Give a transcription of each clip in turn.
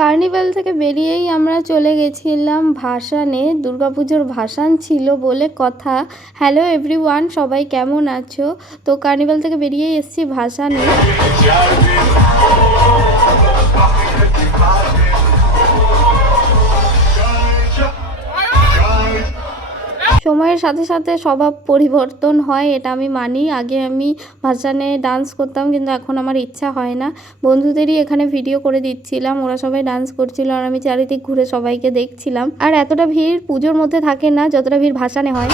Carnival থেকে বেরিয়েই আমরা চলে গেছিলাম ভাসানে। দুর্গাপুজোর ভাসান ছিল বলে কথা। হ্যালো এভরিওয়ান, সবাই কেমন আছো? তো কার্নিভাল থেকে বেরিয়েই এসেছি ভাসানে। সময়ের সাথে সাথে স্বভাব পরিবর্তন হয়, এটা আমি মানি। আগে আমি ভাসানে ডান্স করতাম, কিন্তু এখন আমার ইচ্ছা হয় না। বন্ধুদেরই এখানে ভিডিও করে দিচ্ছিলাম, ওরা সবাই ডান্স করছিল আর আমি চারিদিক ঘুরে সবাইকে দেখছিলাম। আর এতটা ভিড় পুজোর মধ্যে থাকে না যতটা ভিড় ভাসানে হয়।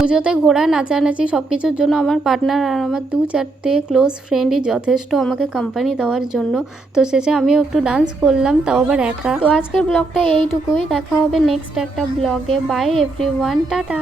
পুজোতে ঘোরা, নাচানাচি সব কিছুর জন্য আমার পার্টনার আর আমার 2-4টে ক্লোজ ফ্রেন্ডই যথেষ্ট আমাকে কোম্পানি দেওয়ার জন্য। তো শেষে আমিও একটু ডান্স করলাম, তাও আবার একা। তো আজকের ব্লগটা এইটুকুই, দেখা হবে নেক্সট একটা ব্লগে। By everyone, tata.